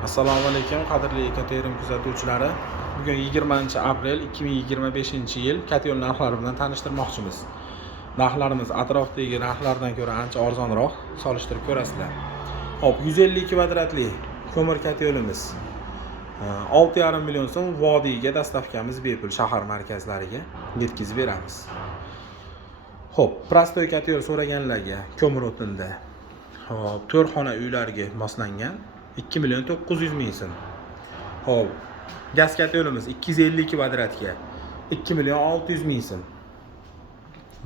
Assalomu alaykum qadrli Katerim kuzatuvchilari. Bugun 20-aprel 2025-yil katyol narxlari bilan tanishtirmoqchimiz. Narxlarimiz atrofdagi narxlardan ko'ra ancha arzonroq, solishtirib ko'rasizlar. Hop, 150 kvadratli ko'mir katyolimiz 6,5 million so'm vodiyga dastavkamiz bepul shahar markazlariga yetkazib beramiz. Hop, prostoy katyol so'raganlarga ko'mir o'tinda hop 4 xona uylarga moslangan 2 million 900 ming so'm. Hop, gaz katyolimiz 250 kvadratga 2 million 600 ming so'm.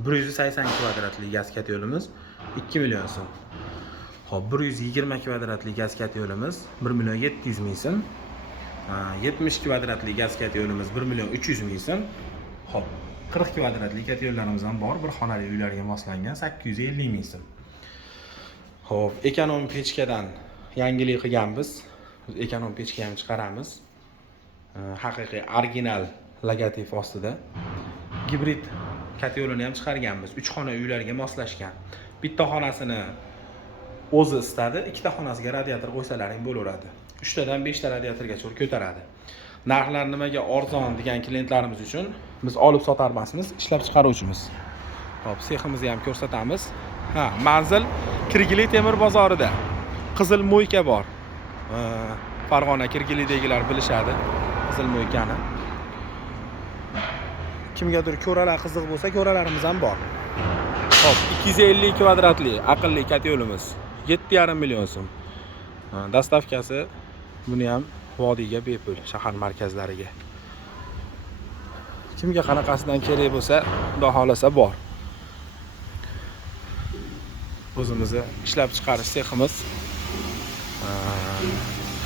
180 kvadratli gaz katyolimiz 2 million so'm. Hop, 120 kvadratli gaz katyolimiz 1 million 700 ming so'm. 70 kvadratli gaz katyolimiz 1 million 300 ming so'm. Hop, 40 kvadratli katyollarimiz ham bor, bir xonali uylarga moslangan 850 ming so'm. Hop, ekonom pechkadan yangilik qilganmiz. Biz ekonom pechka ham chiqaramiz. Haqiqiy original logotip ostida. Gibrid katyolini ham chiqarganmiz. 3 xona uylarga moslashgan. Bitta xonasini o'zi istadi, ikkita xonasiga radiator qo'ysalaring bo'laveradi. 3 tadan 5 ta radiatorgacha ko'taradi. Narxlar nimaga arzon degan klientlarimiz uchun biz olib sotarmasmiz, ishlab chiqaruvchimiz. Hop, seximizni ham ko'rsatamiz. Manzil Kirgili temir bozorida. Qizil mo'yka bor. Farg'ona Kirgilidagilar bilishadi qizil mo'ykani. Kimgadir ko'ralar qiziq bo'lsa, ko'ralarimiz ham bor. Hop, 250 kvadratli aqlli katyolimiz 7,5 million so'm. Dastavkasi buni ham vodiyga bepul shahar markazlariga. Kimga qanaqasidan kerak bo'lsa, xudo xolasa bor. O'zimizni ishlab chiqarish seximiz.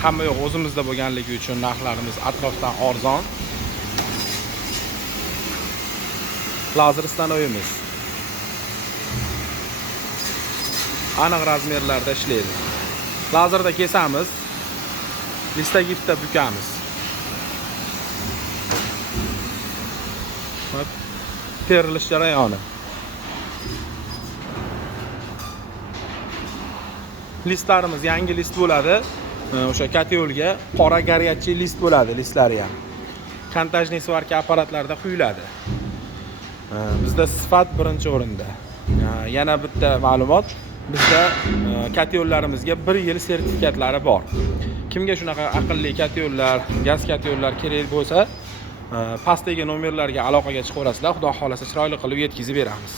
Hamma yo'q o'zimizda bo'lganligi uchun narxlarimiz atrofdan arzon. Lazer stanoyimiz aniq razmerlarda ishlaydi. Lazerda kesamiz, listagifda bukamiz. Terilish jarayoni. Listlarimiz yangi list bo'ladi. O'sha katyolga qora горячий list bo'ladi, listlari ham. Kontajniy svarka apparatlarida quyiladi. Bizda sifat birinchi o'rinda. Yana bitta ma'lumot, bizda katyollarimizga 1 yil sertifikatlari bor. Kimga shunaqa aqlli katyollar, gaz katyollar kerak bo'lsa, pastdagi nomerlarga aloqaga chiqaverasizlar. Xudo xolasa chiroyli qilib yetkazib beramiz.